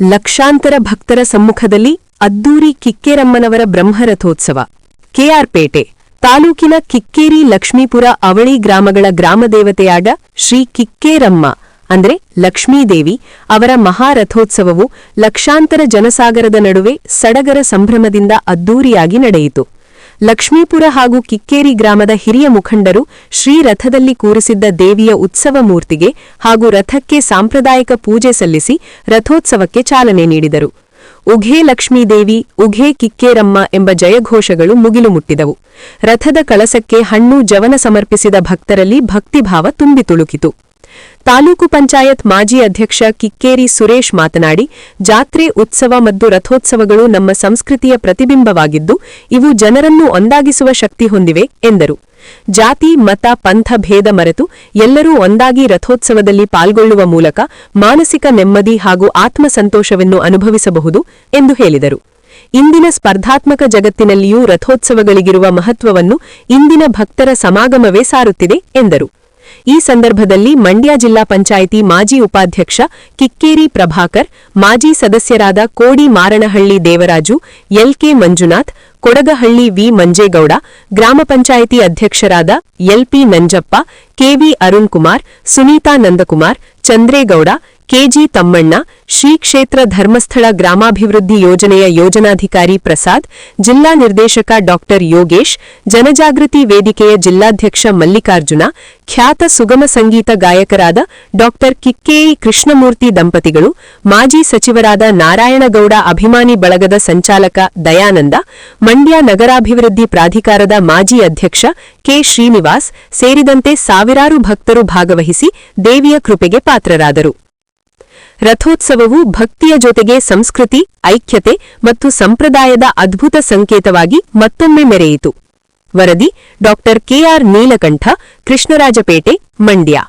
ಲಕ್ಷಾಂತರ ಭಕ್ತರ ಸಮ್ಮುಖದಲ್ಲಿ ಅದ್ದೂರಿ ಕಿಕ್ಕೇರಮ್ಮನವರ ಬ್ರಹ್ಮರಥೋತ್ಸವ. ಕೆಆರ್ಪೇಟೆ ತಾಲೂಕಿನ ಕಿಕ್ಕೇರಿ ಲಕ್ಷ್ಮೀಪುರ ಅವಳಿ ಗ್ರಾಮಗಳ ಗ್ರಾಮದೇವತೆಯಾದ ಶ್ರೀ ಕಿಕ್ಕೇರಮ್ಮ ಅಂದ್ರೆ ಲಕ್ಷ್ಮೀದೇವಿ ಅವರ ಮಹಾರಥೋತ್ಸವವು ಲಕ್ಷಾಂತರ ಜನಸಾಗರದ ನಡುವೆ ಸಡಗರ ಸಂಭ್ರಮದಿಂದ ಅದ್ದೂರಿಯಾಗಿ ನಡೆಯಿತು. ಲಕ್ಷ್ಮೀಪುರ ಹಾಗೂ ಕಿಕ್ಕೇರಿ ಗ್ರಾಮದ ಹಿರಿಯ ಮುಖಂಡರು ಶ್ರೀರಥದಲ್ಲಿ ಕೂರಿಸಿದ್ದ ದೇವಿಯ ಉತ್ಸವ ಮೂರ್ತಿಗೆ ಹಾಗೂ ರಥಕ್ಕೆ ಸಾಂಪ್ರದಾಯಿಕ ಪೂಜೆ ಸಲ್ಲಿಸಿ ರಥೋತ್ಸವಕ್ಕೆ ಚಾಲನೆ ನೀಡಿದರು. ಉಘೇ ಲಕ್ಷ್ಮೀದೇವಿ ಉಘೇ ಕಿಕ್ಕೇರಮ್ಮ ಎಂಬ ಜಯಘೋಷಗಳು ಮುಗಿಲು ಮುಟ್ಟಿದವು. ರಥದ ಕಳಸಕ್ಕೆ ಹಣ್ಣು ಜವನ ಸಮರ್ಪಿಸಿದ ಭಕ್ತರಲ್ಲಿ ಭಕ್ತಿಭಾವ ತುಂಬಿ ತುಳುಕಿತು. ತಾಲೂಕು ಪಂಚಾಯತ್ ಮಾಜಿ ಅಧ್ಯಕ್ಷ ಕಿಕ್ಕೇರಿ ಸುರೇಶ್ ಮಾತನಾಡಿ, ಜಾತ್ರೆ, ಉತ್ಸವ ಮತ್ತು ರಥೋತ್ಸವಗಳು ನಮ್ಮ ಸಂಸ್ಕೃತಿಯ ಪ್ರತಿಬಿಂಬವಾಗಿದ್ದು ಇವು ಜನರನ್ನು ಒಂದಾಗಿಸುವ ಶಕ್ತಿ ಹೊಂದಿವೆ ಎಂದರು. ಜಾತಿ, ಮತ, ಪಂಥ ಭೇದ ಮರೆತು ಎಲ್ಲರೂ ಒಂದಾಗಿ ರಥೋತ್ಸವದಲ್ಲಿ ಪಾಲ್ಗೊಳ್ಳುವ ಮೂಲಕ ಮಾನಸಿಕ ನೆಮ್ಮದಿ ಹಾಗೂ ಆತ್ಮಸಂತೋಷವನ್ನು ಅನುಭವಿಸಬಹುದು ಎಂದು ಹೇಳಿದರು. ಇಂದಿನ ಸ್ಪರ್ಧಾತ್ಮಕ ಜಗತ್ತಿನಲ್ಲಿಯೂ ರಥೋತ್ಸವಗಳಿಗಿರುವ ಮಹತ್ವವನ್ನು ಇಂದಿನ ಭಕ್ತರ ಸಮಾಗಮವೇ ಸಾರುತ್ತಿದೆ ಎಂದರು. ಈ ಸಂದರ್ಭದಲ್ಲಿ ಮಂಡ್ಯ ಜಿಲ್ಲಾ ಪಂಚಾಯಿತಿ ಮಾಜಿ ಉಪಾಧ್ಯಕ್ಷ ಕಿಕ್ಕೇರಿ ಪ್ರಭಾಕರ್, ಮಾಜಿ ಸದಸ್ಯರಾದ ಕೋಡಿ ಮಾರಣಹಳ್ಳಿ ದೇವರಾಜು, ಎಲ್ಕೆ ಮಂಜುನಾಥ್, ಕೊಡಗಹಳ್ಳಿ ವಿ ಮಂಜೇಗೌಡ, ಗ್ರಾಮ ಪಂಚಾಯಿತಿ ಅಧ್ಯಕ್ಷರಾದ L P Nanjappa, K V Arun Kumar, Sunitha Nandakumar, Chandregowda, K G Thammanna, Shri Kshetra Dharmasthala ಗ್ರಾಮಾಭಿವೃದ್ಧಿ ಯೋಜನೆಯ ಯೋಜನಾಧಿಕಾರಿ ಪ್ರಸಾದ್, ಜಿಲ್ಲಾ ನಿರ್ದೇಶಕ ಡಾ ಯೋಗೇಶ್, ಜನಜಾಗೃತಿ ವೇದಿಕೆಯ ಜಿಲ್ಲಾಧ್ಯಕ್ಷ ಮಲ್ಲಿಕಾರ್ಜುನ, ಖ್ಯಾತ ಸುಗಮ ಸಂಗೀತ ಗಾಯಕರಾದ ಡಾ ಕಿಕ್ಕೇರಿ ಕೃಷ್ಣಮೂರ್ತಿ ದಂಪತಿಗಳು, ಮಾಜಿ ಸಚಿವರಾದ ನಾರಾಯಣಗೌಡ ಅಭಿಮಾನಿ ಬಳಗದ ಸಂಚಾಲಕ ದಯಾನಂದ, ಮಂಡ್ಯ ನಗರಾಭಿವೃದ್ಧಿ ಪ್ರಾಧಿಕಾರದ ಮಾಜಿ ಅಧ್ಯಕ್ಷ ಕೆ ಶ್ರೀನಿವಾಸ್ ಸೇರಿದಂತೆ ಸಾವಿರಾರು ಭಕ್ತರು ಭಾಗವಹಿಸಿ ದೇವಿಯ ಕೃಪೆಗೆ ಪಾತ್ರರಾದರು. ರಥೋತ್ಸವವು ಭಕ್ತಿಯ ಜೊತೆಗೆ ಸಂಸ್ಕೃತಿ, ಐಕ್ಯತೆ ಮತ್ತು ಸಂಪ್ರದಾಯದ ಅದ್ಭುತ ಸಂಕೇತವಾಗಿ ಮತ್ತೊಮ್ಮೆ ಮೆರೆಯಿತು. ವರದಿ ಡಾ ಕೆಆರ್ ನೀಲಕಂಠ, ಕೃಷ್ಣರಾಜಪೇಟೆ, ಮಂಡ್ಯ.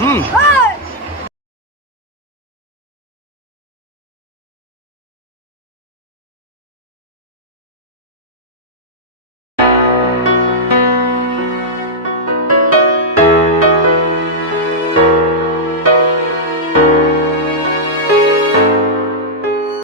ಹ್ಮ್